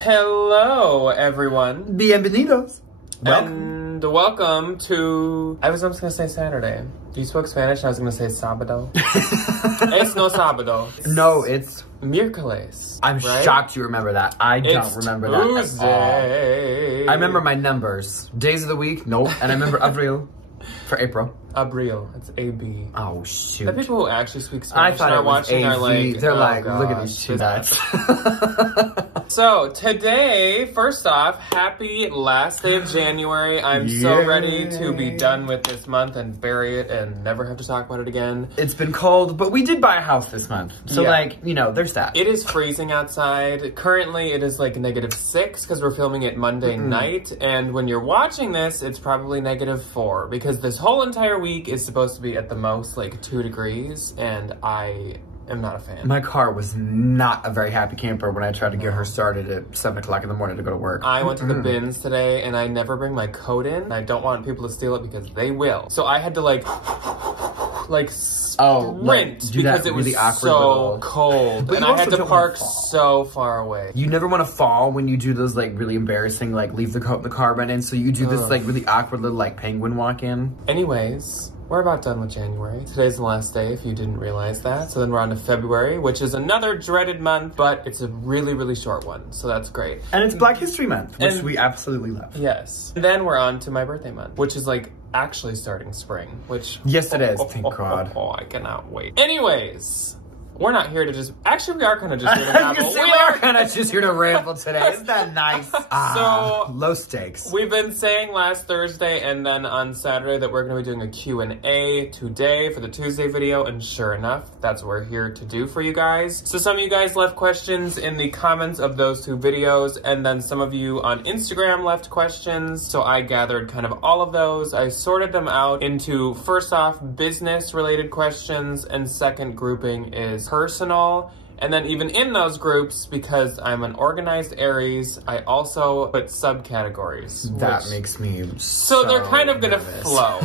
Hello, everyone. Bienvenidos. And welcome to... I was almost going to say Saturday. Do you speak Spanish? I was going to say sábado. It's no sábado. No, it's... Miércoles. I'm right? shocked you remember that. I don't remember that Tuesday. at all. I remember my numbers. Days of the week, nope. And I remember Abril for April. Abril. It's A-B. Oh, shoot. The people who actually speak Spanish I thought it was watching A-Z. are like... They're oh, like, God, look at these two nuts. So, today, first off, happy last day of January. I'm so ready to be done with this month and bury it and never have to talk about it again. It's been cold, but we did buy a house this month. So, like, you know, there's that. It is freezing outside. Currently, it is like -6 because we're filming it Monday night. And when you're watching this, it's probably -4 because this whole entire week is supposed to be at the most like 2 degrees. And I am not a fan. My car was not a very happy camper when I tried to get her started at 7 o'clock in the morning to go to work. I went to the bins today and I never bring my coat in. I don't want people to steal it because they will. So I had to like sprint because it was really so cold. But and I had to park so far away. You never want to fall when you do those like really embarrassing like leave the coat in the car run in. So you do this like really awkward little like penguin walk in. Anyways, we're about done with January. Today's the last day if you didn't realize that. So then we're on to February, which is another dreaded month, but it's a really, really short one. So that's great. And it's Black History Month, which we absolutely love. Yes. And then we're on to my birthday month, which is like actually starting spring, which... Yes, it is. Thank God. Oh, I cannot wait. Anyways, we're not here to just... Actually, we are kind of just here to ramble. We are kind of just here to ramble today. Isn't that nice? So... low stakes. We've been saying last Thursday and then on Saturday that we're going to be doing a Q&A today for the Tuesday video, and sure enough, that's what we're here to do for you guys. So some of you guys left questions in the comments of those 2 videos, and then some of you on Instagram left questions, so I gathered kind of all of those. I sorted them out into, first off, business-related questions, and second grouping is personal. And then even in those groups, because I'm an organized Aries, I also put subcategories. That makes me so they're kind of gonna nervous. flow.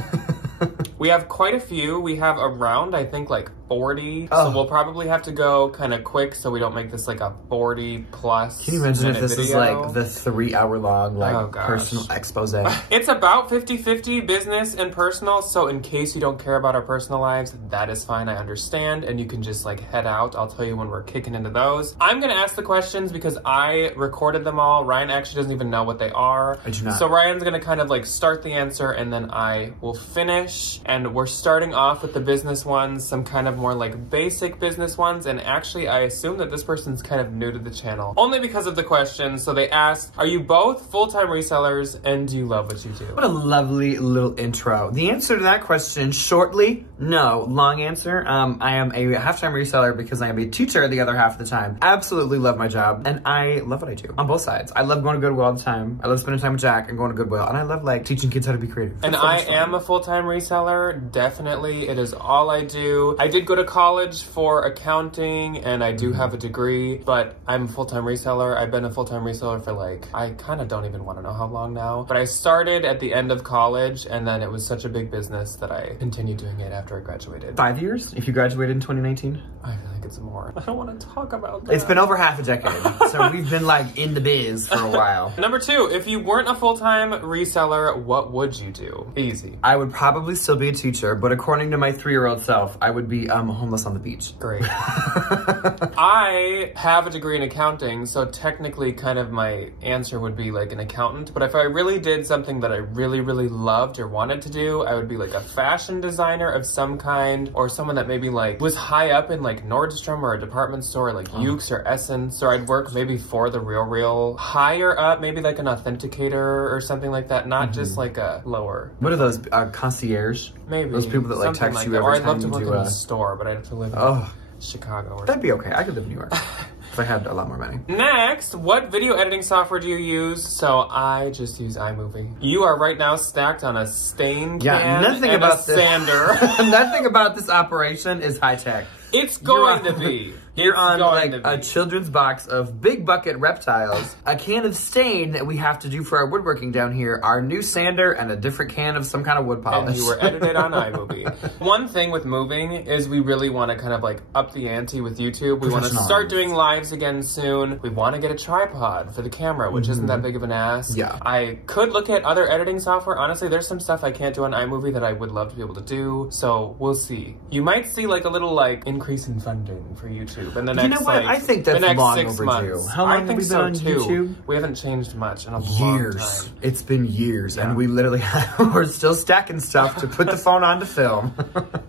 We have quite a few. We have around, I think, like 40. So we'll probably have to go kind of quick so we don't make this like a 40 plus. Can you imagine if this video. is like the 3-hour-long like personal expose? It's about 50-50 business and personal. So in case you don't care about our personal lives, that is fine. I understand. And you can just like head out. I'll tell you when we're kicking into those. I'm going to ask the questions because I recorded them all. Ryan actually doesn't even know what they are. I do not. So Ryan's going to kind of like start the answer and then I will finish. And we're starting off with the business ones, some kind of more like basic business ones. And actually, I assume that this person's kind of new to the channel only because of the question. So they asked, are you both full-time resellers and do you love what you do? What a lovely little intro. The answer to that question, shortly, no. Long answer, I am a half-time reseller because I am a teacher the other half of the time. Absolutely love my job and I love what I do on both sides. I love going to Goodwill all the time. I love spending time with Jack and going to Goodwill. And I love like teaching kids how to be creative. And I am a full-time reseller. Definitely. It is all I do. I did go to college for accounting and I do have a degree, but I'm a full-time reseller. I've been a full-time reseller for like, I kind of don't even want to know how long now, but I started at the end of college and then it was such a big business that I continued doing it after I graduated. 5 years? If you graduated in 2019? I feel like it's more. I don't want to talk about that. It's been over half a decade, so we've been like in the biz for a while. Number 2, if you weren't a full-time reseller, what would you do? Easy. I would probably still be a teacher, but according to my 3-year-old self, I would be homeless on the beach. Great. I have a degree in accounting, so technically kind of my answer would be like an accountant, but if I really did something that I really, really loved or wanted to do, I would be like a fashion designer of some kind, or someone that maybe like was high up in like Nordstrom or a department store like Ukes or Essence, or I'd work maybe for the real higher up, maybe like an authenticator or something like that, not just like a lower. What are those, concierge? Maybe. Those people that like text you every time you do Or I'd love to work in a store, but I'd have to live in Chicago or That'd be okay. I could live in New York if I had a lot more money. Next, what video editing software do you use? So I just use iMovie. You are right now stacked on a stain can nothing and about a sander. Nothing about this operation is high tech. It's going to be. You're on going like to a be. children's box of big bucket reptiles, a can of stain that we have to do for our woodworking down here, our new sander, and a different can of some kind of wood polish. And you were edited on iMovie. One thing with moving is we really want to kind of like up the ante with YouTube. We want to start doing lives again soon. We want to get a tripod for the camera, which isn't that big of an ass. Yeah. I could look at other editing software. Honestly, there's some stuff I can't do on iMovie that I would love to be able to do. So we'll see. You might see like a little like increase in funding for YouTube in the next, you know what? like, I think that's the next long 6 overdue. months. How long I have think we been so on too. YouTube? We haven't changed much in a long Years. time. It's been years, and we literally we're still stacking stuff to put the phone on to film.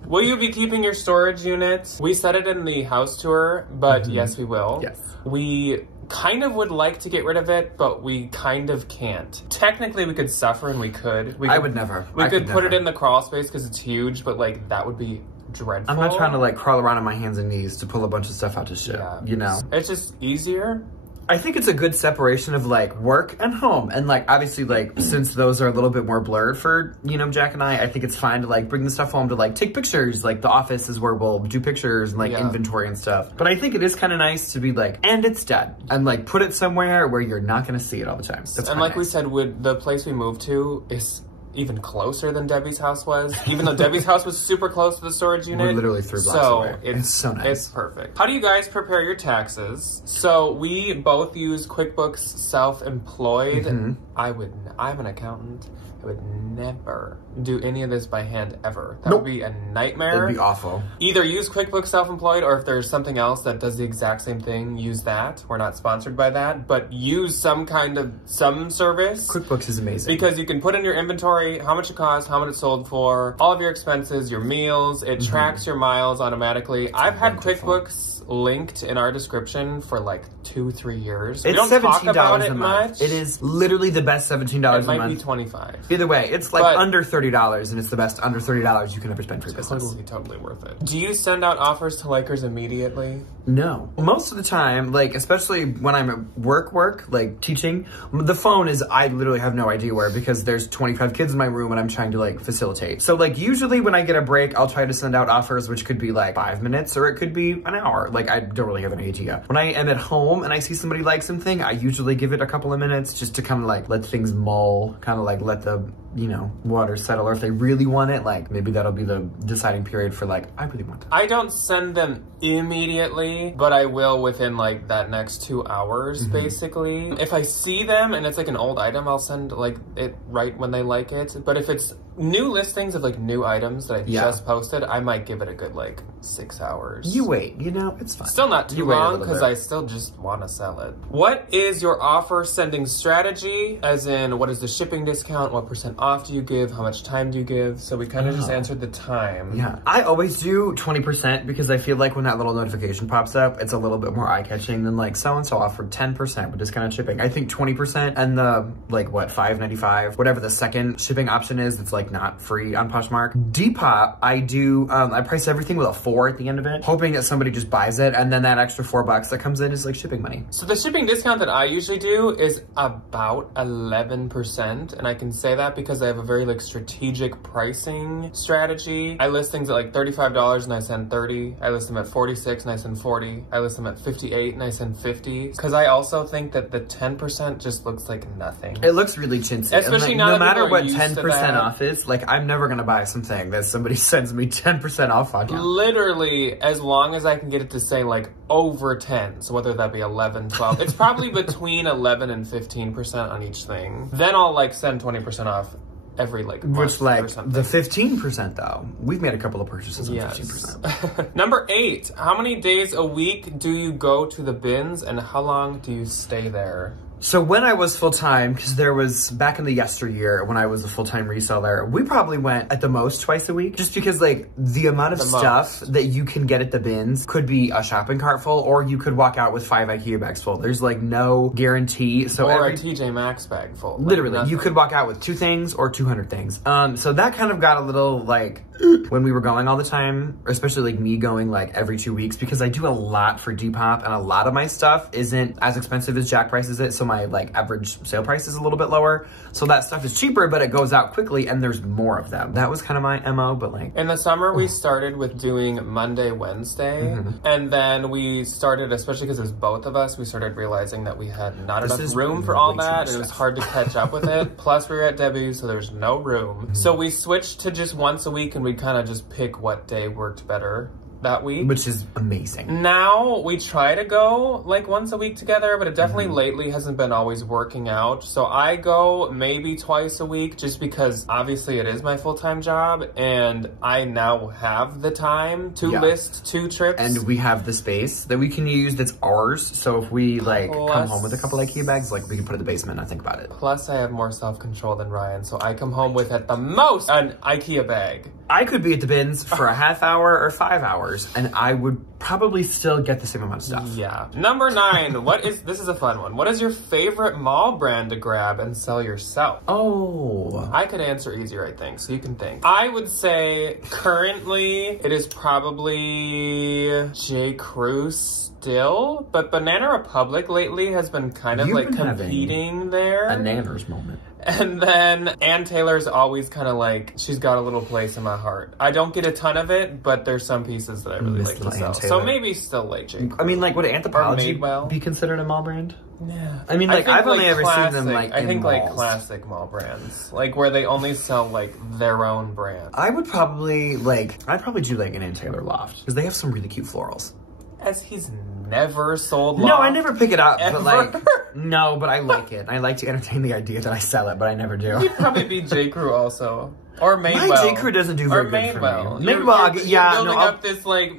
Will you be keeping your storage unit? We said it in the house tour, but yes, we will. Yes. We kind of would like to get rid of it, but we kind of can't. Technically, we could suffer and we could. I would never. We I could put never. it in the crawl space because it's huge, but like that would be dreadful. I'm not trying to like crawl around on my hands and knees to pull a bunch of stuff out to ship, you know? It's just easier. I think it's a good separation of like work and home. And like, obviously like, since those are a little bit more blurred for, you know, Jack and I think it's fine to like bring the stuff home to like take pictures. Like the office is where we'll do pictures and like inventory and stuff. But I think it is kind of nice to be like, and it's done. And like put it somewhere where you're not going to see it all the time. That's and like we said, the place we moved to is even closer than Debbie's house was, even though Debbie's house was super close to the storage unit. We're literally 3 blocks away. It's so nice. It's perfect. How do you guys prepare your taxes? So we both use QuickBooks Self-Employed. I'm an accountant. I would never do any of this by hand ever. That would be a nightmare. It'd be awful. Either use QuickBooks Self-Employed, or if there's something else that does the exact same thing, use that. We're not sponsored by that, but use some service. QuickBooks is amazing. Because you can put in your inventory, how much it costs, how much it's sold for, all of your expenses, your meals. It tracks your miles automatically. I've had QuickBooks linked in our description for like 2-3 years. We It's don't talk $17 about a it month. much. It is literally the best $17 a month. It might be $25. Either way, it's like But under $30, and it's the best under $30 you can ever spend for your business. Totally worth it. Do you send out offers to Lakers immediately? No. Most of the time, like, especially when I'm at work, like teaching, the phone is, I literally have no idea where, because there's 25 kids in my room and I'm trying to like facilitate. So like usually when I get a break, I'll try to send out offers, which could be like 5 minutes or it could be an hour. Like I don't really have an idea. When I am at home and I see somebody like something, I usually give it a couple of minutes just to kind of like let things mull, kind of like let the, you know, water settle. Or if they really want it, like maybe that'll be the deciding period for like, I really want it. I don't send them immediately, but I will within like that next 2 hours, basically. If I see them and it's like an old item, I'll send like it right when they like it. But if it's new listings of like new items that I just posted, I might give it a good like 6 hours. You wait, you know, it's fine. Still not too long because I still just want to sell it. What is your offer sending strategy? As in, what is the shipping discount? What % off do you give? How much time do you give? So we kind of just answered the time. Yeah, I always do 20% because I feel like when that little notification pops up, it's a little bit more eye-catching than like so-and-so offered 10% with discounted shipping. I think 20% and the like what, $5.95, whatever the second shipping option is, that's like not free on Poshmark. Depop, I do, I price everything with a 4 at the end of it, hoping that somebody just buys it, and then that extra $4 that comes in is like shipping money. So the shipping discount that I usually do is about 11%, and I can say that because I have a very like strategic pricing strategy. I list things at like $35 and I send 30. I list them at 46 and I send 40. I list them at 58 and I send 50. Because I also think that the 10% just looks like nothing. It looks really chintzy. Especially and, like, now no that matter people are what used 10% off is, like I'm never gonna buy something that somebody sends me 10% off on. Literally, as long as I can get it to say like over 10, so whether that be 11, 12, it's probably between 11 and 15% on each thing. Then I'll like send 20% off every like month. Which like or something. the 15% though, we've made a couple of purchases on 15%. Number 8, how many days a week do you go to the bins and how long do you stay there? So when I was full-time, because there was, back in the yesteryear, when I was a full-time reseller, we probably went at the most twice a week, just because like the amount of stuff that you can get at the bins could be a shopping cart full, or you could walk out with 5 IKEA bags full. There's like no guarantee. So or a TJ Maxx bag full. Literally, like you could walk out with 2 things or 200 things. So that kind of got a little like, when we were going all the time, especially like me going like every 2 weeks, because I do a lot for Depop and a lot of my stuff isn't as expensive as Jack prices it. So my like average sale price is a little bit lower. So that stuff is cheaper, but it goes out quickly and there's more of them. That was kind of my MO, but like. In the summer, we started with doing Monday, Wednesday. And then we started, especially because it was both of us, we started realizing that we had not enough room for all that. And it was hard to catch up with it. Plus we were at Debbie's, so there's no room. So we switched to just once a week and we'd kind of just pick what day worked better that week. Which is amazing. Now we try to go like once a week together, but it definitely lately hasn't been always working out. So I go maybe twice a week just because obviously it is my full-time job and I now have the time to list 2 trips. And we have the space that we can use that's ours. So if we like come home with a couple IKEA bags, like we can put it in the basement and not think about it. Plus I have more self-control than Ryan, so I come home with at the most an IKEA bag. I could be at the bins for a half hour or 5 hours and I would probably still get the same amount of stuff. Yeah. Number 9, this is a fun one. What is your favorite mall brand to grab and sell yourself? Oh. I could answer easier, I think, so you can think. I would say currently it is probably J. Crew still, but Banana Republic lately has been kind of like competing there. A Nanners moment. And then Ann Taylor's always kind of like, she's got a little place in my heart. I don't get a ton of it, but there's some pieces that I really like to sell. So maybe still like J. Crew. I mean, like, would Anthropologie be considered a mall brand? Yeah. I mean, like, I've only ever seen them, like, I think, malls. like, classic mall brands. Like, where they only sell, like, their own brand. I would probably, like, I'd probably do, like, an Ann Taylor loft. Because they have some really cute florals. As he's never sold loft. No, I never pick it up, ever. but, like, no, but I like it. I like to entertain the idea that I sell it, but I never do. You'd probably be J. Crew also. Or Madewell. My J. Crew doesn't do very good for me. Madewell, you're building up this, like,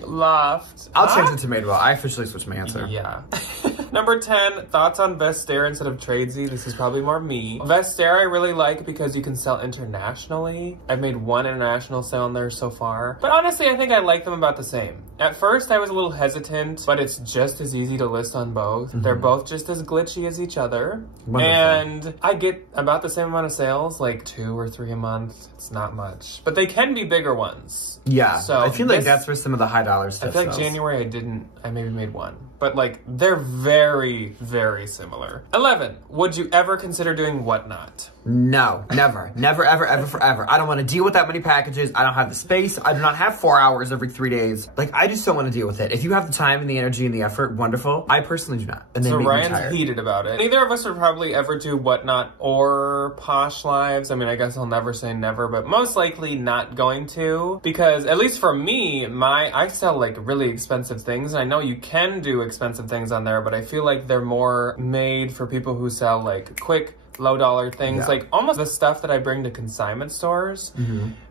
loft. I'll change it to Madewell. I officially switched my answer. Yeah. Number 10, thoughts on Vestair instead of Tradesy. This is probably more me. Vestair I really like because you can sell internationally. I've made 1 international sale in there so far. But honestly, I think I like them about the same. At first, I was a little hesitant, but it's just as easy to list on both. They're both just as glitchy as each other. Wonderful. And I get about the same amount of sales, like 2 or 3 a month. It's not much. But they can be bigger ones. Yeah, so I feel like that's where some of the high dollar stuff I feel like sells. January I maybe made 1. But like, they're very, very similar. 11, would you ever consider doing Whatnot? No, never. Never, ever, ever, forever. I don't want to deal with that many packages. I don't have the space. I do not have 4 hours every 3 days. Like, I just don't want to deal with it. If you have the time and the energy and the effort, wonderful. I personally do not. And so Ryan's heated about it. Neither of us would probably ever do Whatnot or Posh Lives. I mean, I guess I'll never say never, but most likely not going to. Because, at least for me, I sell like really expensive things. And I know you can do expensive things on there, but I feel like they're more made for people who sell like quick, low dollar things, like almost the stuff that I bring to consignment stores.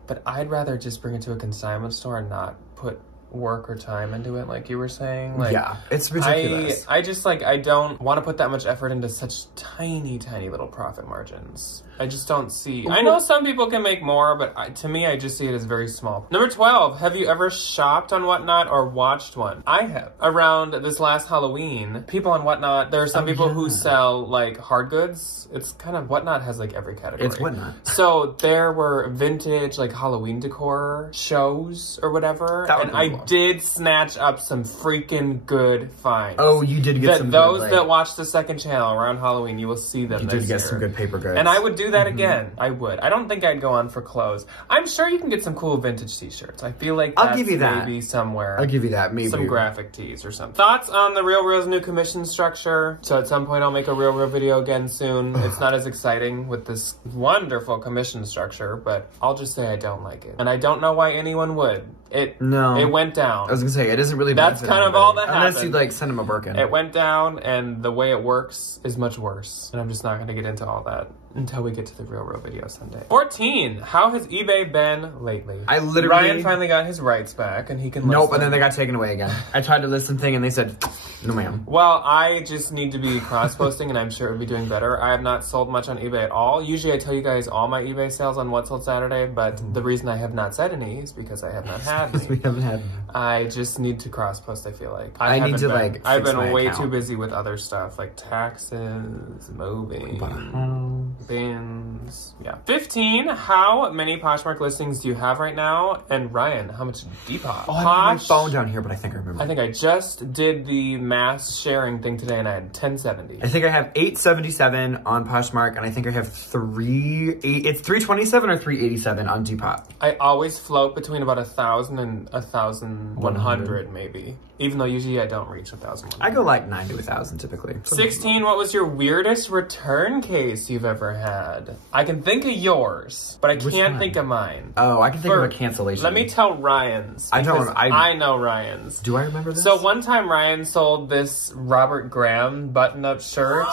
But I'd rather just bring it to a consignment store and not put work or time into it, like you were saying. Like, yeah, it's ridiculous. I just like, I don't want to put that much effort into such tiny, tiny little profit margins. I just don't see. I know some people can make more, but to me, I just see it as very small. Number 12, have you ever shopped on Whatnot or watched one? I have. Around this last Halloween, people on Whatnot, there are some people who sell like hard goods. It's kind of, Whatnot has like every category. It's Whatnot. So there were vintage like Halloween decor shows or whatever. And I did snatch up some freaking good finds. Oh, you did get some good, those that watch the second channel around Halloween, you will see them this year. You did get some good paper goods. And I would do that again. I would. I don't think I'd go on for clothes. I'm sure you can get some cool vintage t-shirts. I feel like that's maybe somewhere. I'll give you that, maybe. Some graphic tees or something. Thoughts on the Real Real's new commission structure? So at some point I'll make a Real Real video again soon. It's not as exciting with this wonderful commission structure, but I'll just say I don't like it. And I don't know why anyone would. It went down. I was gonna say, it isn't really That's kind of all that happened. Unless you like send them a Birkin. It went down, and the way it works is much worse. And I'm just not gonna get into all that until we get to the Real Real video Sunday. 14, how has eBay been lately? Ryan finally got his rights back, and he can list and then they got taken away again. I tried to list something, and they said, no ma'am. Well, I just need to be cross-posting, and I'm sure it would be doing better. I have not sold much on eBay at all. Usually I tell you guys all my eBay sales on What Sold Saturday, but the reason I have not said any is because I have not had any. We haven't had. I just need to cross-post, I feel like. I need to like I've been way too busy with other stuff, like taxes, moving. Bins. Yeah. 15. How many Poshmark listings do you have right now? And Ryan, how much Depop? Oh, I have my phone down here, but I think I remember. I think I just did the mass sharing thing today and I had 1070. I think I have 877 on Poshmark, and I think I have it's 327 or 387 on Depop. I always float between about 1,000 and 1,100 maybe. Even though usually I don't reach 1,000. I go like 9 to 1,000 typically. 16. What was your weirdest return case you've ever had? I can think of yours, but I can't think of mine. Oh, I can think of a cancellation. Let me tell Ryan's. I don't. I know Ryan's. Do I remember this? So one time Ryan sold this Robert Graham button-up shirt,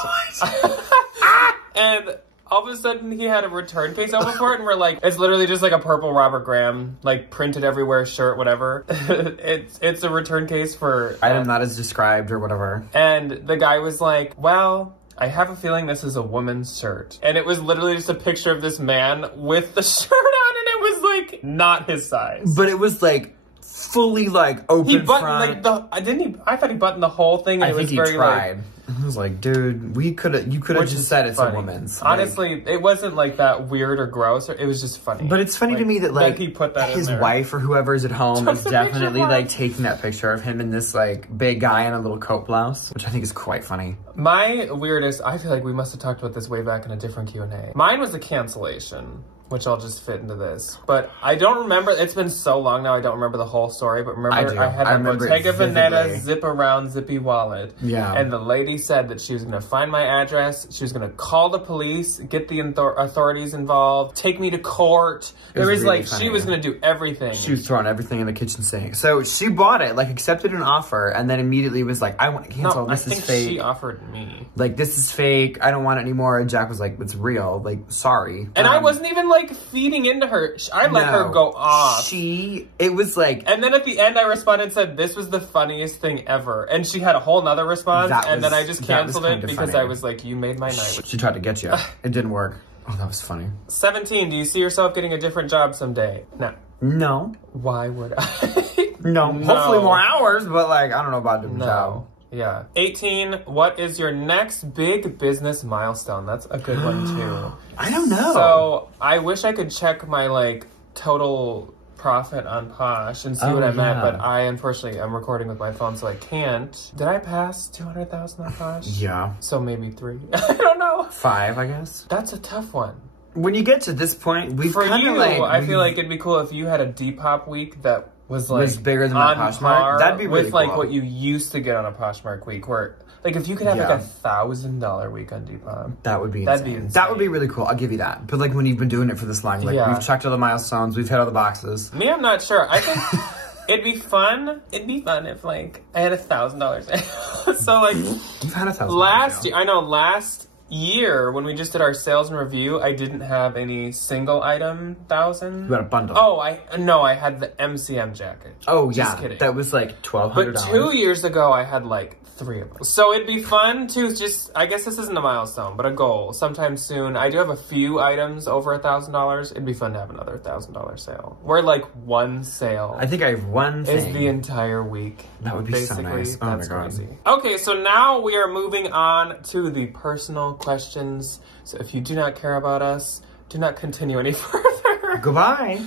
and all of a sudden he had a return case open for it, and we're like, it's literally just like a purple Robert Graham, like printed everywhere shirt, whatever. it's a return case for item not as described or whatever. And the guy was like, well, I have a feeling this is a woman's shirt. And it was literally just a picture of this man with the shirt on, and it was like not his size. But it was like fully like open. He buttoned front. I thought he buttoned the whole thing. And I think he tried. I was like, dude, you could have just said it's a woman's. Honestly, it wasn't like that weird or gross. It was just funny. But it's funny to me that like he put that his in there. wife or whoever's at home is Just definitely like taking that picture of him in this like big guy in a little coat blouse, which I think is quite funny. My weirdest, I feel like we must have talked about this way back in a different Q&A. Mine was a cancellation, which I'll just fit into this. But I don't remember, it's been so long now, I don't remember the whole story, but remember I had a Bottega Veneta zip around zippy wallet. Yeah. And the lady said that she was gonna find my address, she was gonna call the police, get the authorities involved, take me to court. There was really like, funny. She was gonna do everything. She was throwing everything in the kitchen sink. So she bought it, like accepted an offer, and then immediately was like, I want to cancel, this is fake. She offered me. Like, this is fake, I don't want it anymore. And Jack was like, it's real, like, sorry. And I wasn't even like feeding into her. I let her go off. It was like... And then at the end I responded and said, this was the funniest thing ever. And she had a whole nother response, and then I just canceled it because I was like, you made my night. She tried to get you. It didn't work. Oh, that was funny. 17, do you see yourself getting a different job someday? No. No. Why would I? No. Hopefully more hours, but like, I don't know about a different job. Yeah. 18, what is your next big business milestone? That's a good one too. I don't know. So I wish I could check my like total profit on Posh and see what I'm at, but I unfortunately am recording with my phone, so I can't. Did I pass 200,000 on Posh? Yeah. So maybe 3. I don't know. 5, I guess. That's a tough one. When you get to this point, we've For kind of you, like... I feel like it'd be cool if you had a Depop week that was like bigger than my Poshmark. That'd be really with cool. like what you used to get on a Poshmark week, where like if you could have like $1,000 week on Depop, that would be insane. That would be really cool. I'll give you that. But like when you've been doing it for this long, like we've checked all the milestones, we've hit all the boxes. Me, I'm not sure. I think it'd be fun. It'd be fun if like I had $1,000. So like you've had $1,000 last year. I know last year when we just did our sales and review, I didn't have any single item 1,000. You had a bundle. Oh, I had the MCM jacket. Oh, just yeah. kidding. That was like $1,200. But 2 years ago, I had like 3 of them. So it'd be fun to just, I guess this isn't a milestone, but a goal. Sometime soon, I do have a few items over $1,000. It'd be fun to have another $1,000 sale. We're like one sale. I think I have one thing. Is the entire week. That would be basically, so nice. Oh that's my God. crazy. Okay, so now we are moving on to the personal questions. So if you do not care about us, do not continue any further. Goodbye.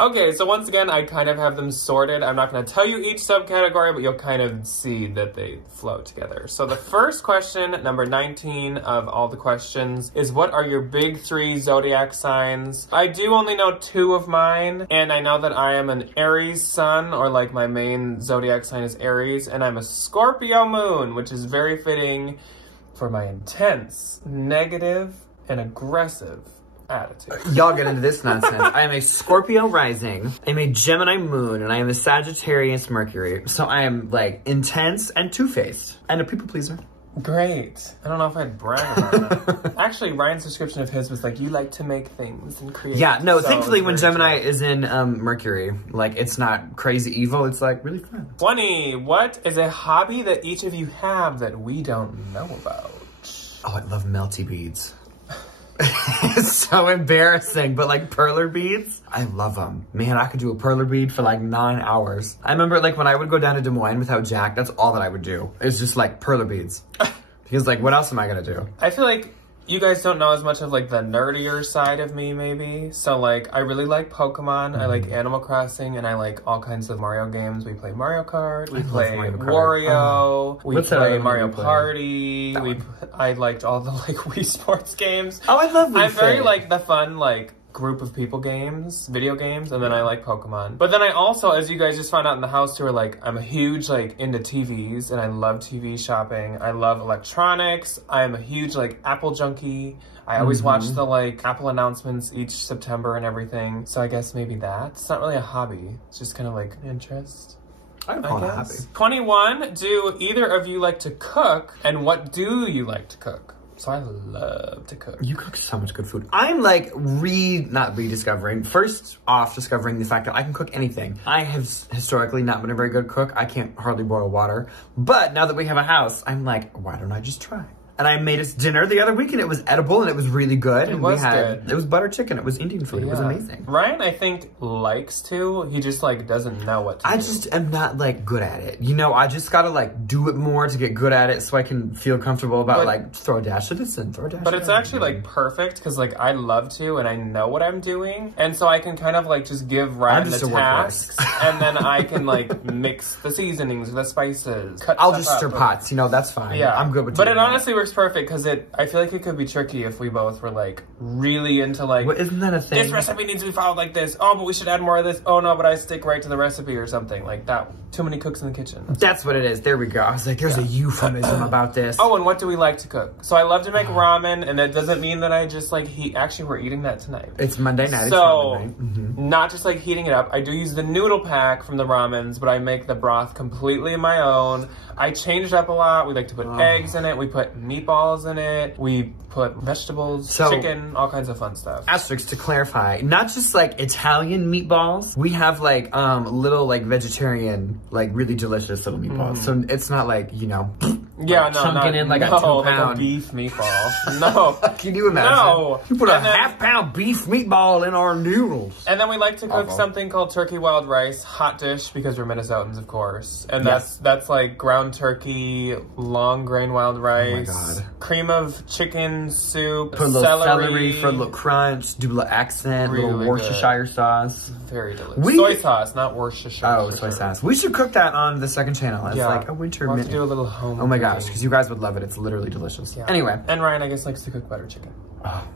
Okay, so once again, I kind of have them sorted. I'm not going to tell you each subcategory, but you'll kind of see that they flow together. So the first question, number 19 of all the questions, is what are your big 3 zodiac signs? I do only know 2 of mine, and I know that I am an Aries sun, or like my main zodiac sign is Aries, and I'm a Scorpio moon, which is very fitting for my intense, negative, and aggressive attitude. Y'all get into this nonsense. I am a Scorpio rising, I'm a Gemini moon, and I am a Sagittarius Mercury. So I am like intense and two-faced and a people pleaser. Great. I don't know if I'd brag about that. Actually, Ryan's description of his was like, you like to make things and create. Yeah, no, so thankfully when Gemini is in Mercury, like it's not crazy evil, it's like really fun. 20. What is a hobby that each of you have that we don't know about? Oh, I love melty beads. It's so embarrassing, but like perler beads, I love them. Man, I could do a perler bead for like 9 hours. I remember like when I would go down to Des Moines without Jack, that's all that I would do. It's just like perler beads. Because like, what else am I gonna do? I feel like you guys don't know as much of like the nerdier side of me maybe. So like I really like Pokemon, I like Animal Crossing, and I like all kinds of Mario games. We play Mario Kart, we play Wario, we play Mario Party, I liked all the like Wii Sports games. Oh, I love Wii I'm very like the fun like group of people games, video games, and then I like Pokemon. But then I also, as you guys just found out in the house tour, like I'm a huge like into TVs and I love TV shopping. I love electronics. I am a huge like Apple junkie. I always watch the like Apple announcements each September and everything. So I guess maybe that's not really a hobby. It's just kind of like an interest. I don't call it a hobby. 21, do either of you like to cook, and what do you like to cook? So I love to cook. You cook so much good food. I'm like not rediscovering. First off, discovering the fact that I can cook anything. I have historically not been a very good cook. I can't hardly boil water. But now that we have a house, I'm like, why don't I just try? And I made us dinner the other week and it was edible and it was really good. It was good. It was butter chicken. It was Indian food. Yeah. It was amazing. Ryan, I think, likes to. He just like doesn't know what to do. I just am not like good at it. You know, I just gotta like do it more to get good at it so I can feel comfortable about like throw a dash of this and throw a dash of that. But it's actually like perfect because like I love to and I know what I'm doing. And so I can kind of like just give Ryan the tasks and then I can like mix the seasonings, the spices, I'll just stir pots, you know, that's fine. Yeah. I'm good with But it honestly works perfect because I feel like it could be tricky if we both were like really into like, well, isn't that a thing? This recipe needs to be followed like this. Oh, but we should add more of this. Oh no, but I stick right to the recipe or something like that. Too many cooks in the kitchen. That's what it is. There we go. I was like, there's a euphemism about this. Oh, and what do we like to cook? So I love to make ramen, and that doesn't mean that I just like heat. Actually, we're eating that tonight. It's Monday night. So it's night. Not just like heating it up. I do use the noodle pack from the ramens, but I make the broth completely my own. I change it up a lot. We like to put eggs in it. We put meatballs in it. We put vegetables, chicken, all kinds of fun stuff. Asterisk to clarify, not just like Italian meatballs. We have like little like vegetarian, like really delicious little meatballs. So it's not like, you know, chunking in like a 2 pound like a beef meatball. No. Can you imagine? No. You put a half-pound beef meatball in our noodles. And then we like to cook something called turkey wild rice, hot dish, because we're Minnesotans, of course. And that's like ground turkey, long grain wild rice, cream of chicken soup, put a little celery for a little crunch, do a little accent, really little Worcestershire sauce. Very delicious. Soy sauce, not Worcestershire. Oh, soy sauce. We should cook that on the second channel. It's like a winter we'll have to do a little home. Oh my gosh, because you guys would love it. It's literally delicious. Yeah. Anyway. And Ryan, I guess, likes to cook butter chicken. Oh.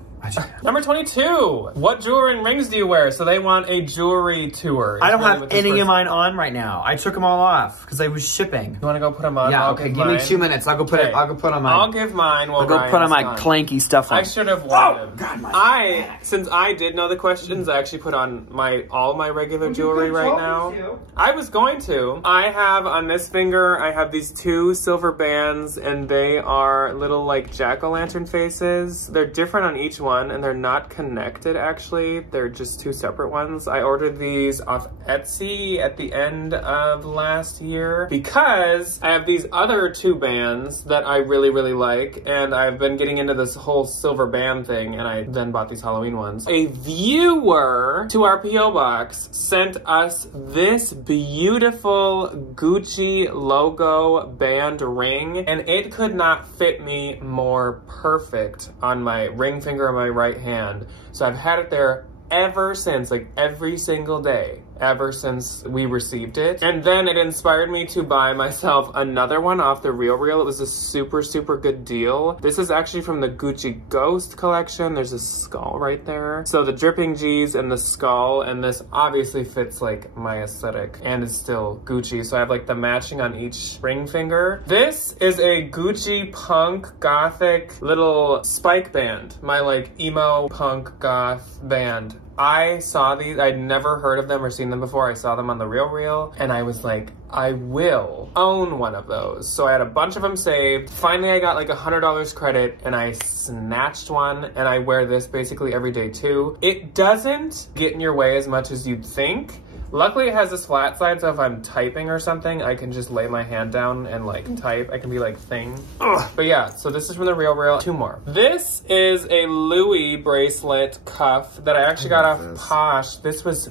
Number 22. What jewelry and rings do you wear? So they want a jewelry tour. I don't have any of mine on right now. I took them all off because I was shipping. You want to go put them on? Yeah, okay. Give me 2 minutes. I'll go put it. I'll go put on mine. I'll give mine. I'll go put on my clanky stuff on. I should have worn them. Oh God, since I did know the questions, I actually put on all my regular jewelry right now. I was going to. I have on this finger, I have these 2 silver bands, and they are little like jack-o'-lantern faces. They're different on each one, and they're not connected actually. They're just 2 separate ones. I ordered these off Etsy at the end of last year because I have these other 2 bands that I really, really like, and I've been getting into this whole silver band thing, and I then bought these Halloween ones. A viewer to our P.O. box sent us this beautiful Gucci logo band ring, and it could not fit me more perfect on my ring finger on my right hand. So I've had it there ever since, like every single day, ever since we received it. And then it inspired me to buy myself another one off the RealReal. It was a super, super good deal. This is actually from the Gucci Ghost collection. There's a skull right there. So the dripping G's and the skull, and this obviously fits like my aesthetic and is still Gucci. So I have like the matching on each ring finger. This is a Gucci punk gothic little spike band. My like emo punk goth band. I saw these, I'd never heard of them or seen them before. I saw them on the RealReal and I was like, I will own one of those. So I had a bunch of them saved. Finally, I got like $100 credit and I snatched one, and I wear this basically every day too. It doesn't get in your way as much as you'd think. Luckily, it has this flat side, so if I'm typing or something, I can just lay my hand down and like type. I can be like thing. Ugh. But yeah, so this is from the RealReal. 2 more. This is a Louis bracelet cuff that I actually got off Posh. This was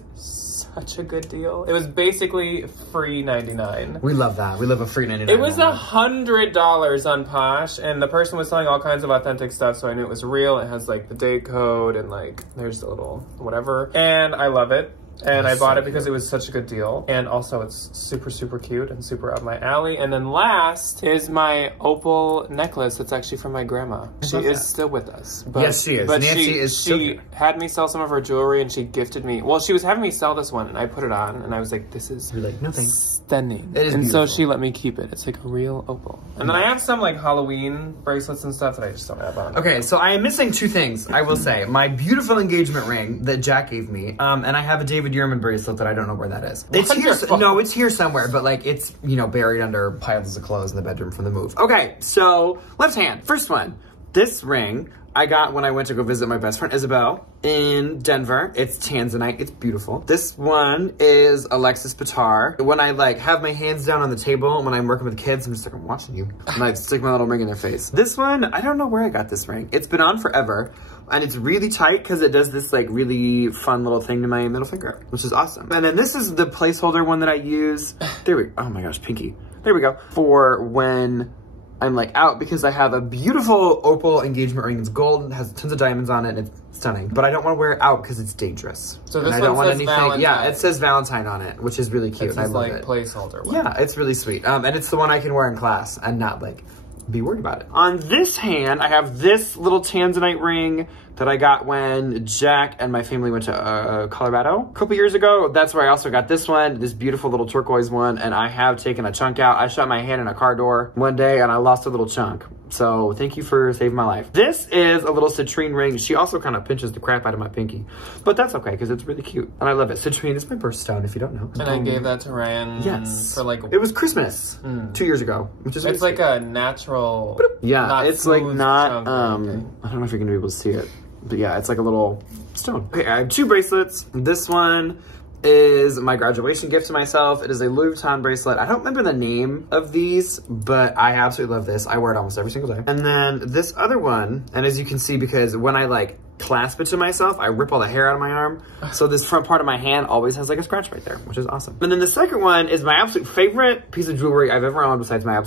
such a good deal. It was basically free 99. We love that. We love a free 99. It was $100 on Posh, and the person was selling all kinds of authentic stuff, so I knew it was real. It has like the date code and like there's the little whatever, and I love it. And I bought it because it was such a good deal. And also it's super, super cute and super up my alley. And then last is my opal necklace. It's actually from my grandma. She is still with us. But, yes, she is. But Nancy is still She had me sell some of her jewelry and she gifted me. Well, she was having me sell this one and I put it on and I was like, this is You're like, no thanks. Stunning. It is and beautiful. so she let me keep it. It's like a real opal. And then I have some like Halloween bracelets and stuff that I just don't have on. Okay, so I am missing two things, I will say. My beautiful engagement ring that Jack gave me, and I have a David Yurman bracelet that I don't know where that is. It's here, no, it's here somewhere, but like it's, you know, buried under piles of clothes in the bedroom from the move. Okay, so left hand, first one. This ring I got when I went to go visit my best friend Isabel in Denver. It's tanzanite, it's beautiful. This one is Alexis Pitar. When I like have my hands down on the table when I'm working with kids, I'm just like, I'm watching you. And I stick my little ring in their face. This one, I don't know where I got this ring. It's been on forever. And it's really tight because it does this like really fun little thing to my middle finger, which is awesome. And then this is the placeholder one that I use. There we go. Oh my gosh, pinky. There we go. For when I'm like out, because I have a beautiful opal engagement ring. It's gold, it has tons of diamonds on it, and it's stunning. But I don't want to wear it out because it's dangerous. So this and I don't one want says anything. Valentine. Yeah, it says Valentine on it, which is really cute. It's And I love like it. Placeholder one. Yeah, it's really sweet. And it's the one I can wear in class and not like be worried about it. On this hand, I have this little tanzanite ring that I got when Jack and my family went to Colorado a couple years ago. That's where I also got this one, this beautiful little turquoise one, and I have taken a chunk out. I shut my hand in a car door one day and I lost a little chunk. So thank you for saving my life. This is a little citrine ring. She also kind of pinches the crap out of my pinky, but that's okay because it's really cute and I love it. Citrine is my birthstone, if you don't know. And I gave that to Ryan for like... It was Christmas 2 years ago, which is It's like a natural... Yeah, it's like not, chunk I don't know if you're gonna be able to see it, but yeah, it's like a little stone. Okay, I have 2 bracelets. This one is my graduation gift to myself. It is a Louis Vuitton bracelet. I don't remember the name of these, but I absolutely love this. I wear it almost every single day. And then this other one, and as you can see, because when I like clasp it to myself, I rip all the hair out of my arm. So this front part of my hand always has like a scratch right there, which is awesome. And then the second one is my absolute favorite piece of jewelry I've ever owned besides my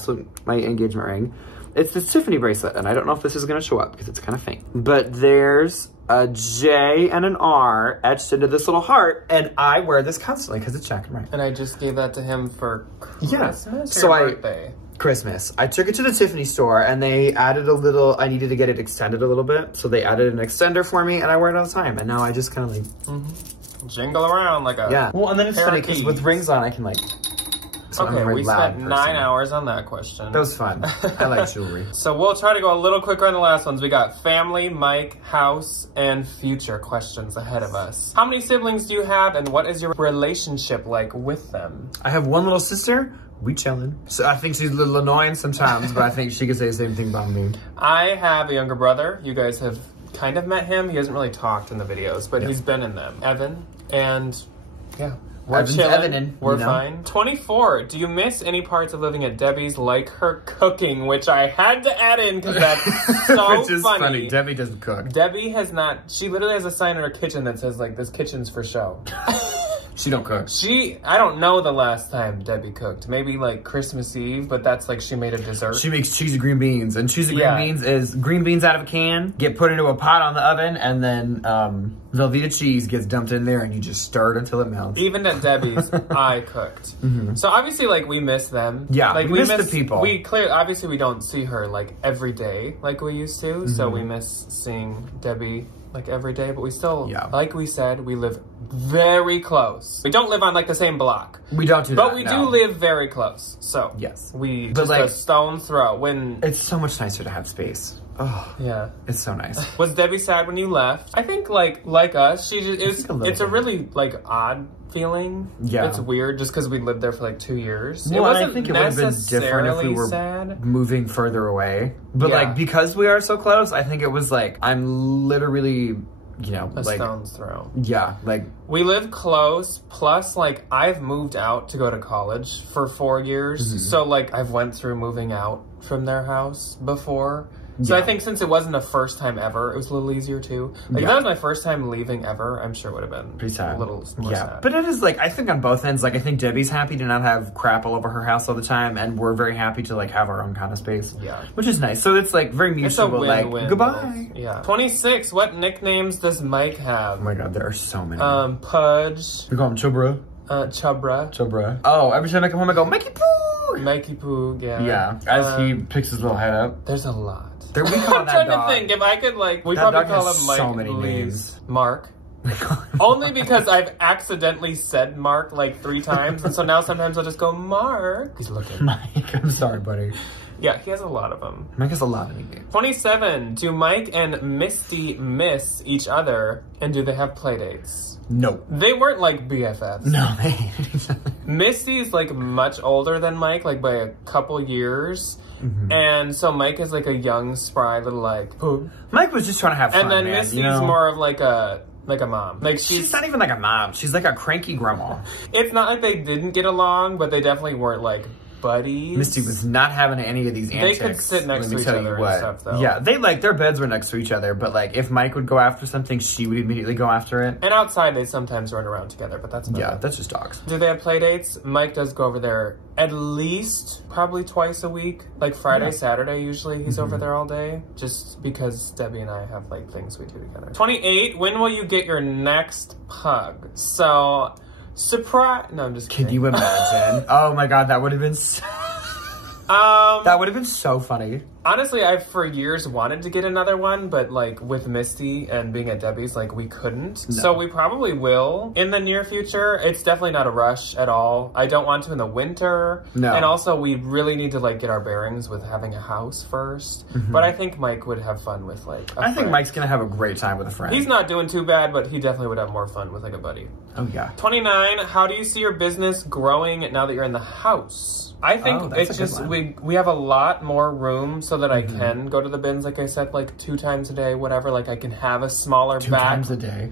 engagement ring. It's this Tiffany bracelet, and I don't know if this is gonna show up because it's kind of faint. But there's a J and an R etched into this little heart, and I wear this constantly because it's Jack and Ryan. And I just gave that to him for Christmas or birthday? Christmas. I took it to the Tiffany store, and they added a little, I needed to get it extended a little bit, so they added an extender for me, and I wear it all the time, and now I just kind of like... Jingle around like a... Yeah. Well, and then it's funny, because with rings on, I can like... So okay, we spent 9 hours on that question. That was fun. I like jewelry. So we'll try to go a little quicker on the last ones. We got family, Mike, house, and future questions ahead of us. How many siblings do you have, and what is your relationship like with them? I have one little sister. We chillin'. So I think she's a little annoying sometimes, but I think she could say the same thing about me. I have a younger brother. You guys have kind of met him. He hasn't really talked in the videos, but he's been in them. Evan, and yeah. We're chilling. We're fine. 24. Do you miss any parts of living at Debbie's, like her cooking, which I had to add in because that's so which is funny. Debbie doesn't cook. Debbie has not. She literally has a sign in her kitchen that says like, "This kitchen's for show." She don't cook. I don't know the last time Debbie cooked. Maybe like Christmas Eve, but that's like she made a dessert. She makes cheesy green beans, and cheesy green beans is green beans out of a can, get put into a pot on the oven, and then Velveeta cheese gets dumped in there, and you just stir it until it melts. Even at Debbie's, I cooked. So obviously, like, we miss them. Yeah, like, we miss the people. Obviously, we don't see her like every day like we used to. So we miss seeing Debbie like every day, but we still, like we said, we live very close. We don't live on like the same block. We don't do that, but we do live very close. So yes, we just like, a stone's throw. When it's so much nicer to have space. Oh yeah, it's so nice. Was Debbie sad when you left? I think like us, it's a really like odd feeling. Yeah, it's weird just because we lived there for like 2 years. Well, I think it would have been different if we were moving further away. But like because we are so close, I think it was like I'm literally, you know, a like stone's throw. Yeah, like we live close. Plus, like I've moved out to go to college for 4 years, so like I've went through moving out from their house before. So Yeah. I think since it wasn't a first time ever, it was a little easier too. Like if that was my first time leaving ever, I'm sure it would have been pretty sad. a little more sad. But it is like, I think on both ends, like I think Debbie's happy to not have crap all over her house all the time, and we're very happy to like have our own kind of space. Yeah. Which is nice. So it's like very It's a mutual, like, win-win. goodbye. Yeah. 26, what nicknames does Mike have? Oh my god, there are so many. Pudge, We call him Chubra. Chubra. Oh, every time I come home I go, Mikey Poo! Mikey Poo, yeah. Yeah, as he picks his little head up. There's a lot. There we call I'm that trying dog. to think if I could like, we That probably dog call has him Mike. so many Leaves. names. Mark. Only because I've accidentally said Mark like 3 times, and so now sometimes I'll just go Mark. He's looking. Mike, I'm sorry, buddy. Yeah, he has a lot of them. Mike has a lot of nicknames. 27. Do Mike and Misty miss each other, and do they have play dates? No. They weren't like BFFs. No, they hate each other. Misty's like much older than Mike, like by a couple years. And so Mike is like a young, spry little like, oh. Mike was just trying to have fun, And then man, Misty's you know? more of like a mom. Like She's not even like a mom. She's like a cranky grandma. It's not like they didn't get along, but they definitely weren't like buddies. Misty was not having any of these antics. They could sit next let me to each tell other you and what. stuff, though. Yeah, they like, their beds were next to each other, but like if Mike would go after something, she would immediately go after it. And outside, they sometimes run around together, but that's about Yeah, it. that's just dogs. Do they have play dates? Mike does go over there at least probably twice a week. Like Friday, Saturday, usually he's over there all day. Just because Debbie and I have like things we do together. 28, when will you get your next pug? So, surprise. No, I'm just kidding. Can you imagine? Oh my god, that would have been so... that would have been so funny. Honestly, I've for years wanted to get another one, but like with Misty and being at Debbie's, like we couldn't. No. So we probably will in the near future. It's definitely not a rush at all. I don't want to in the winter. No. And also we really need to like get our bearings with having a house first. But I think Mike would have fun with like a I think friend. Mike's gonna have a great time with a friend. He's not doing too bad, but he definitely would have more fun with like a buddy. Oh yeah. 29, how do you see your business growing now that you're in the house? I think that's it's a good just, one. we have a lot more room so that I can go to the bins, like I said, like 2 times a day, whatever. Like I can have a smaller 2 back. times a day.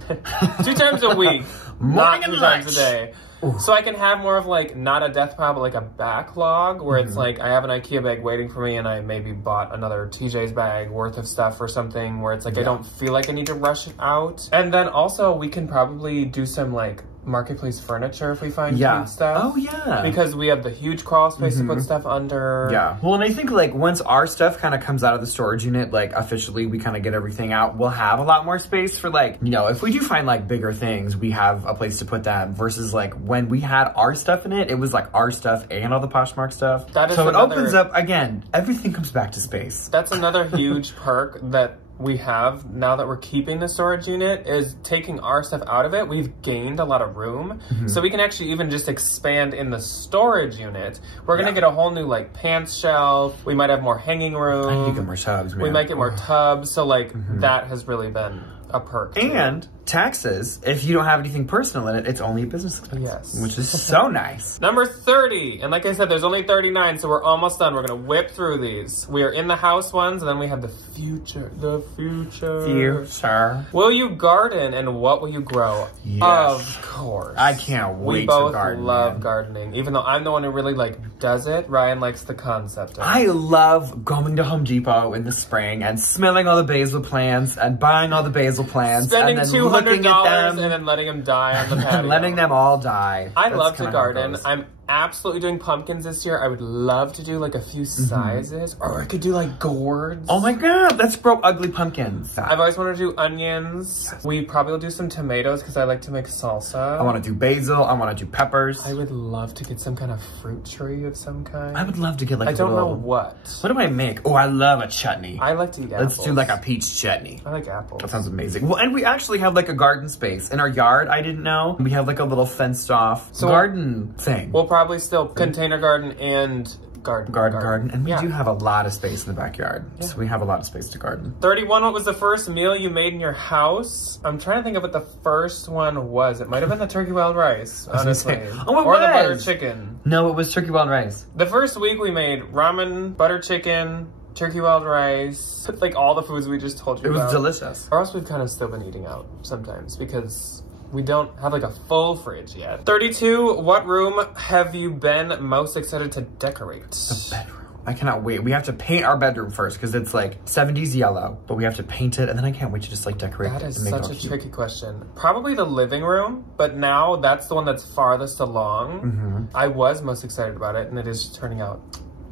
2 times a week. Not Morning 2 and times lunch. a day. So I can have more of like, not a death pile, but like a backlog where it's like, I have an IKEA bag waiting for me and I maybe bought another TJ's bag worth of stuff or something where it's like, I don't feel like I need to rush it out. And then also we can probably do some like marketplace furniture if we find cute stuff. Oh yeah. Because we have the huge crawl space to put stuff under. Yeah. Well, and I think like once our stuff kind of comes out of the storage unit, like officially we kind of get everything out, we'll have a lot more space for like, you know, if we do find like bigger things, we have a place to put that versus like when we had our stuff in it, it was like our stuff and all the Poshmark stuff. That is so it another- opens up, again, everything comes back to space. That's another huge perk that we have now that we're keeping the storage unit is taking our stuff out of it. We've gained a lot of room. So we can actually even just expand in the storage unit. We're going to get a whole new like pants shelf. We might have more hanging room. I need to get more tubs, man. We might get more tubs. So like that has really been a perk. too. And taxes, if you don't have anything personal in it, it's only a business expense. Yes. Which is so nice. Number 30. And like I said, there's only 39, so we're almost done. We're going to whip through these. We are in the house ones, and then we have the future. The future. Future. Will you garden, and what will you grow? Yes. Of course. I can't wait We to both garden, love man. gardening. Even though I'm the one who really like does it, Ryan likes the concept of it. I love going to Home Depot in the spring and smelling all the basil plants and buying all the basil plants Spending and then $200 looking at them and then letting them die on the patio. and letting them all die. I That's love to kinda how it garden. goes. I'm absolutely doing pumpkins this year. I would love to do like a few sizes, or I could do like gourds. Oh my god, let's grow ugly pumpkins. I've always wanted to do onions. We probably will do some tomatoes because I like to make salsa. I want to do basil. I want to do peppers. I would love to get some kind of fruit tree of some kind. I would love to get like I a don't know little... what. What do I make? Oh, I love a chutney. I like to eat apples. Let's do like a peach chutney. I like apples. That sounds amazing. Well, and we actually have like a garden space in our yard. I didn't know. We have like a little fenced off garden thing. We'll probably still container garden and garden. And we Yeah. do have a lot of space in the backyard. So we have a lot of space to garden. 31, what was the first meal you made in your house? I'm trying to think of what the first one was. It might have been the turkey wild rice, honestly. say, oh, it or the butter was. chicken. No, it was turkey wild rice. The first week we made ramen, butter chicken, turkey wild rice, like all the foods we just told you It was about. delicious. Or else we've kind of still been eating out sometimes because we don't have like a full fridge yet. 32, what room have you been most excited to decorate? The bedroom. I cannot wait. We have to paint our bedroom first because it's like 70s yellow, but we have to paint it, and then I can't wait to just like decorate it. That is and make such it all a cute. tricky question. Probably the living room, but now that's the one that's farthest along. I was most excited about it, and it is turning out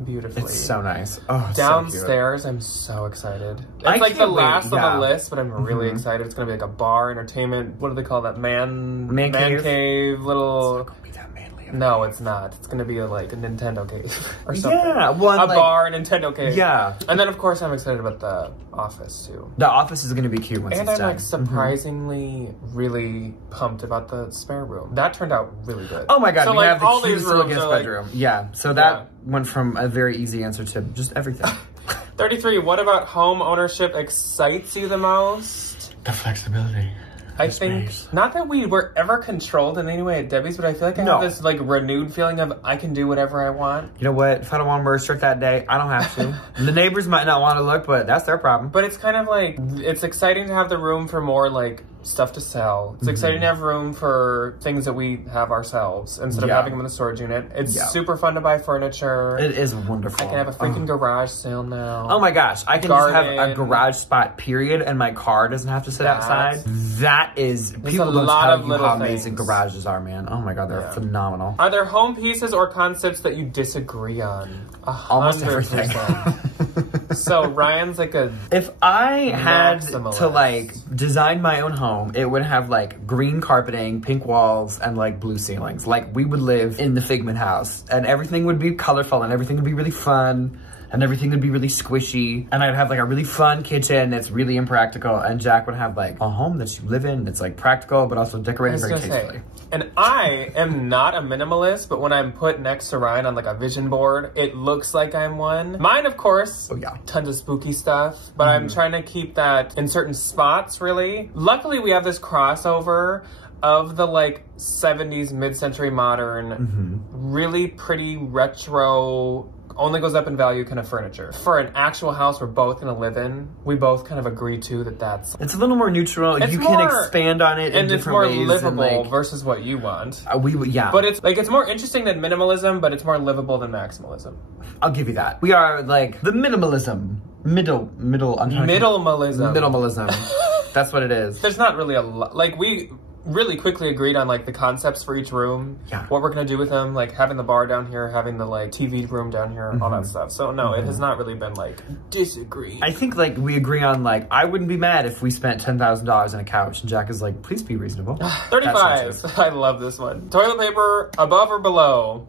beautifully. It's so nice. Oh, it's downstairs, I'm so excited. It's I like the can't wait, last yeah. on the list, but I'm really excited. It's gonna be like a bar, entertainment. What do they call that? Man cave little. It's not gonna be that manly. No, it's not. It's gonna be like a Nintendo cave or something. Yeah, well, a like, bar, a Nintendo cave. Yeah. And then of course I'm excited about the office too. The office is gonna be cute once And it's I'm done. like surprisingly really pumped about the spare room. That turned out really good. Oh my god, so we like have the all cutest these little rooms guest are like, bedroom. Yeah, so that went from a very easy answer to just everything. 33, what about home ownership excites you the most? The flexibility. I think, not that we were ever controlled in any way at Debbie's, but I feel like I have this like renewed feeling of I can do whatever I want. You know what? If I don't want to wear a shirt that day, I don't have to. The neighbors might not want to look, but that's their problem. But it's kind of like, it's exciting to have the room for more like stuff to sell. It's exciting to have room for things that we have ourselves instead of having them in the storage unit. It's super fun to buy furniture. It is wonderful. I can have a freaking garage sale now. Oh my gosh, I can just have a garage spot, period, and my car doesn't have to sit outside. That is, people don't tell you how amazing garages are, man. Oh my god, they're phenomenal. Are there home pieces or concepts that you disagree on? 100%. Almost everything. So Ryan's like a If I had maximalist. to like design my own home, it would have like green carpeting, pink walls, and like blue ceilings. Like we would live in the Figment house, and everything would be colorful, and everything would be really fun, and everything would be really squishy. And I'd have like a really fun kitchen that's really impractical, and Jack would have like a home that you live in that's like practical but also decorated very tastefully. And I am not a minimalist, but when I'm put next to Ryan on like a vision board, it looks like I'm one. Mine, of course, tons of spooky stuff, but I'm trying to keep that in certain spots, really. Luckily, we have this crossover of the like 70s, mid-century modern, really pretty retro, only goes up in value kind of furniture. For an actual house we're both gonna live in, we both kind of agree to that's... It's a little more neutral. You can expand on it in different ways. And it's more livable versus what you want. But it's like, it's more interesting than minimalism, but it's more livable than maximalism. I'll give you that. We are like the minimalism. Minimalism. That's what it is. There's not really a lot. Like, we really quickly agreed on like the concepts for each room, what we're gonna do with them, like having the bar down here, having the like TV room down here, all that stuff. So no, it has not really been like disagree. I think like we agree on like, I wouldn't be mad if we spent $10,000 on a couch, and Jack is like, please be reasonable. 35. I love this one. Toilet paper above or below?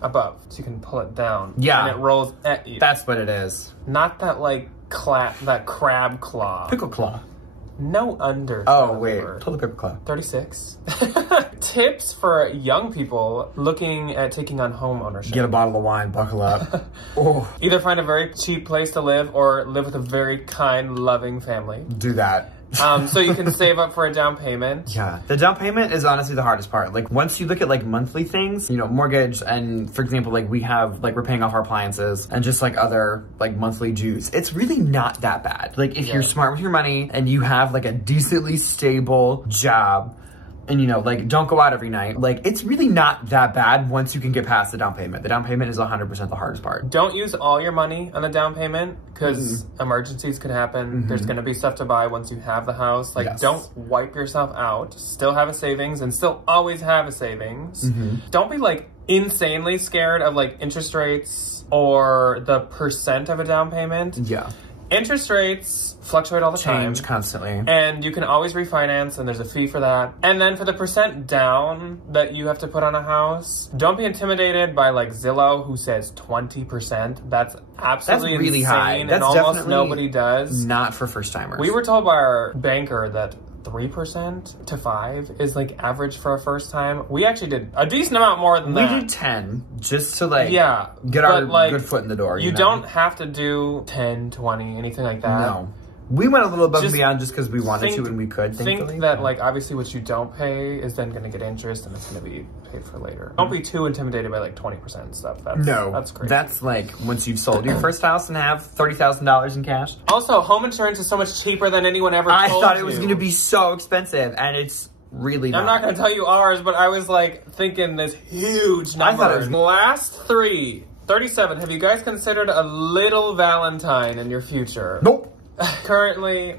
Above, so you can pull it down. And it rolls at you. That's what it is. Not that like that crab claw. Pickle claw. No under. Oh wait, toilet paper claw. 36. Tips for young people looking at taking on home ownership. Get a bottle of wine, buckle up. Either find a very cheap place to live or live with a very kind, loving family. Do that. So you can save up for a down payment. Yeah. The down payment is honestly the hardest part. Like once you look at like monthly things, you know, mortgage, and for example, like we have, like we're paying off our appliances and just like other like monthly dues. It's really not that bad. Like if you're smart with your money and you have like a decently stable job, and you know, like don't go out every night, like it's really not that bad once you can get past the down payment. The down payment is 100% the hardest part. Don't use all your money on the down payment because emergencies could happen. There's gonna be stuff to buy once you have the house. Like don't wipe yourself out. Still have a savings and still always have a savings. Don't be like insanely scared of like interest or the percent of a down payment. Interest rates fluctuate all the time. Change constantly. And you can always refinance, and there's a fee for that. And then for the percent down that you have to put on a house, don't be intimidated by like Zillow, who says 20%. That's absolutely really insane, high. and That's almost nobody does. Not for first timers. We were told by our banker that 3% to 5% is like average for a first time. We actually did a decent amount more than that. We did 10 just to like get our like, good foot in the door. You don't have to do 10, 20, anything like that. No. We went a little above and beyond just because we wanted to and we could, thankfully. Think that, like, obviously what you don't pay is then going to get interest and it's going to be paid for later. Don't be too intimidated by, like, 20% stuff. That's crazy. That's, like, once you've sold your first house and have $30,000 in cash. Also, home insurance is so much cheaper than anyone ever told you. I thought it was going to be so expensive, and it's really not. I'm not going to tell you ours, but I was, like, thinking this huge number. I thought it was... Last 3 37. Have you guys considered a little Valentine in your future? Nope. Currently,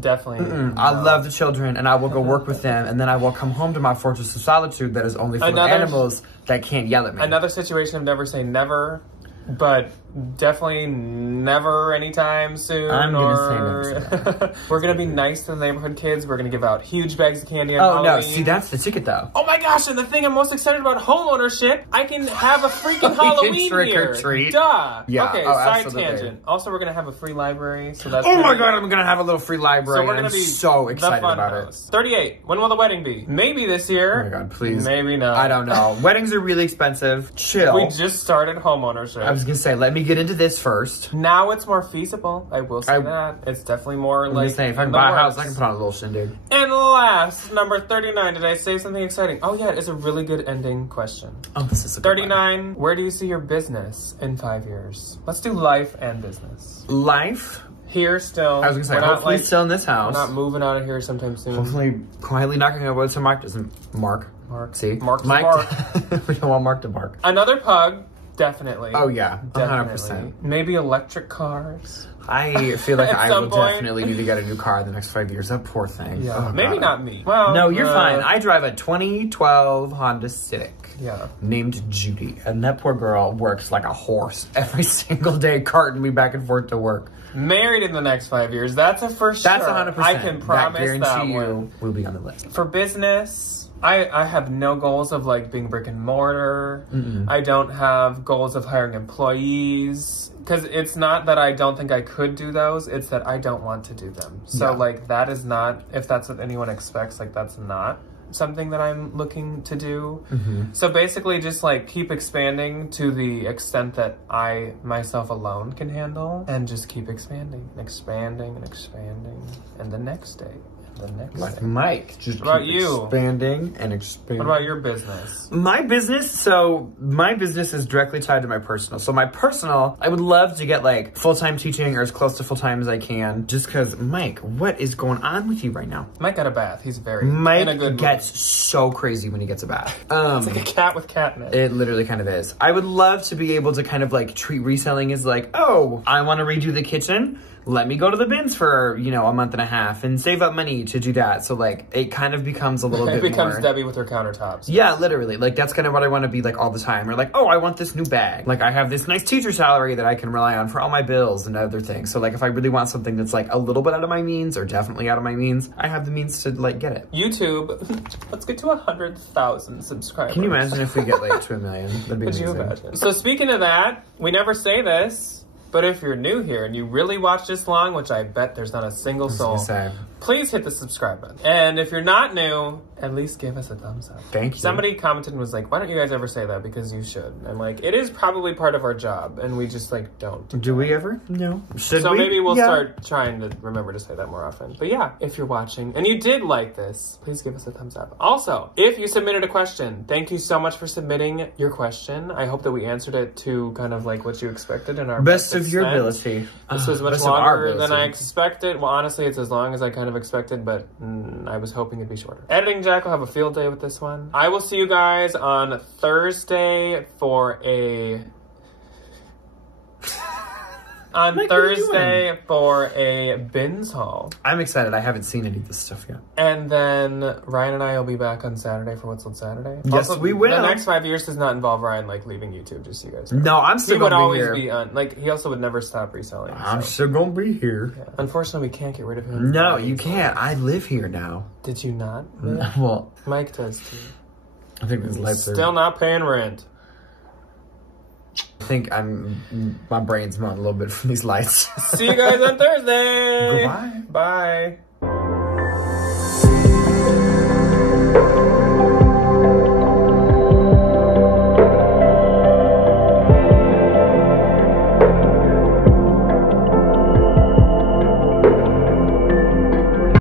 definitely. I love the children, and I will go work with them, and then I will come home to my fortress of solitude that is only full of animals that can't yell at me. Another situation of never say never, but definitely never anytime soon. I'm gonna say never. We're gonna be nice to the neighborhood kids. We're gonna give out huge bags of candy on No, Halloween. see, that's the ticket though. Oh my gosh, and the thing I'm most excited about home ownership, I can have a freaking Halloween trick here. or treat. Duh. Yeah. Okay, Oh, side absolutely. tangent. Also, we're gonna have a free library, so that's Oh my god, I'm gonna have a little free library. so we're and gonna I'm be so excited the fun about house. 38. When will the wedding be? Maybe this year. Oh my god, please. Maybe not. I don't know. Weddings are really expensive. Chill. We just started home ownership. I was gonna say, let me get into this first. Now it's more feasible. I will say that. It's definitely more I'm like. gonna say, if I in can the buy a house, works. I can put on a little shindig. And last, number 39. Did I say something exciting? Oh yeah, it's a really good ending question. Oh, this is a good 39. Where do you see your business in 5 years? Let's do life and business. one. Life. Here still. I was gonna say, We're not, hopefully still in this We're house. not moving out of here sometime soon. Hopefully quietly knocking on wood so Mark doesn't. Mark. See? Mark's Mike. bark. We don't want Mark to bark. Another pug. Definitely. Oh yeah, Definitely. 100%. Maybe electric cars. I feel like At I some will point. definitely need to get a new car in the next 5 years. That poor thing. Yeah. Oh, Maybe God. not me. Well, No, you're fine. I drive a 2012 Honda Civic. Yeah. Named Judy. And that poor girl works like a horse every single day, carting me back and forth to work. Married in the next 5 years. That's a for sure. That's 100%. I can promise that. Guarantee one. you will be on the list. For business, I have no goals of like being brick and mortar. I don't have goals of hiring employees. Because it's not that I don't think I could do those, it's that I don't want to do them. So like that is not, if that's what anyone expects, like that's not something that I'm looking to do. So basically just like keep expanding to the extent that I myself alone can handle, and just keep expanding and expanding and expanding, and the next day. The next Like thing. Mike, just What about keep you? expanding and expanding. What about your business? My business is directly tied to my personal. So my personal, I would love to get like full-time teaching or as close to full-time as I can. Just because, Mike, what is going on with you right now? Mike got a bath. He's very in a good Mike mood. gets so crazy when he gets a bath. It's like a cat with catnip. It literally kind of is. I would love to be able to kind of like treat reselling as like, oh, I want to redo the kitchen. Let me go to the bins for, you know, a month and a half and save up money to do that. So like it kind of becomes a little bit more. It becomes Debbie with her countertops. Yeah, literally. Like that's kind of what I want to be like all the time. Or like, oh, I want this new bag. Like I have this nice teacher salary that I can rely on for all my bills and other things. So like if I really want something that's like a little bit out of my means or definitely out of my means, I have the means to like get it. YouTube, let's get to 100,000 subscribers. Can you imagine if we get like to 1 million? That'd be Could amazing. you imagine? So speaking of that, we never say this, but if you're new here and you really watch this long, which I bet there's not a single soul, please hit the subscribe button. And if you're not new, at least give us a thumbs up. Thank you. Somebody commented and was like, why don't you guys ever say that? Because you should. And like, it is probably part of our job, and we just like don't. Do we ever? No. Should so we? maybe we'll start trying to remember to say that more often. But yeah, if you're watching and you did like this, please give us a thumbs up. Also, if you submitted a question, thank you so much for submitting your question. I hope that we answered it to kind of like what you expected in our best of your extent. ability. This was much Best of our longer than I ability. expected. Well, honestly, it's as long as I kind of expected, but I was hoping it'd be shorter. Editing Jack will have a field day with this one. I will see you guys on Thursday for a... on Mike, what are you Thursday for a bins haul. I'm excited. I haven't seen any of this stuff yet. And then Ryan and I will be back on Saturday for What's on Saturday. Yes, we will. The next 5 years does not involve Ryan like leaving YouTube, just so you guys know. No, I'm He still would gonna be always here. be on, like, he also would never stop reselling. I'm so. still gonna be here. Yeah. Unfortunately, we can't get rid of him. No, you can't. I live here now. Did you not? Well, Mike does too. I think this lights Still not paying rent. I think my brain's mounting a little bit from these lights. See you guys on Thursday. Goodbye.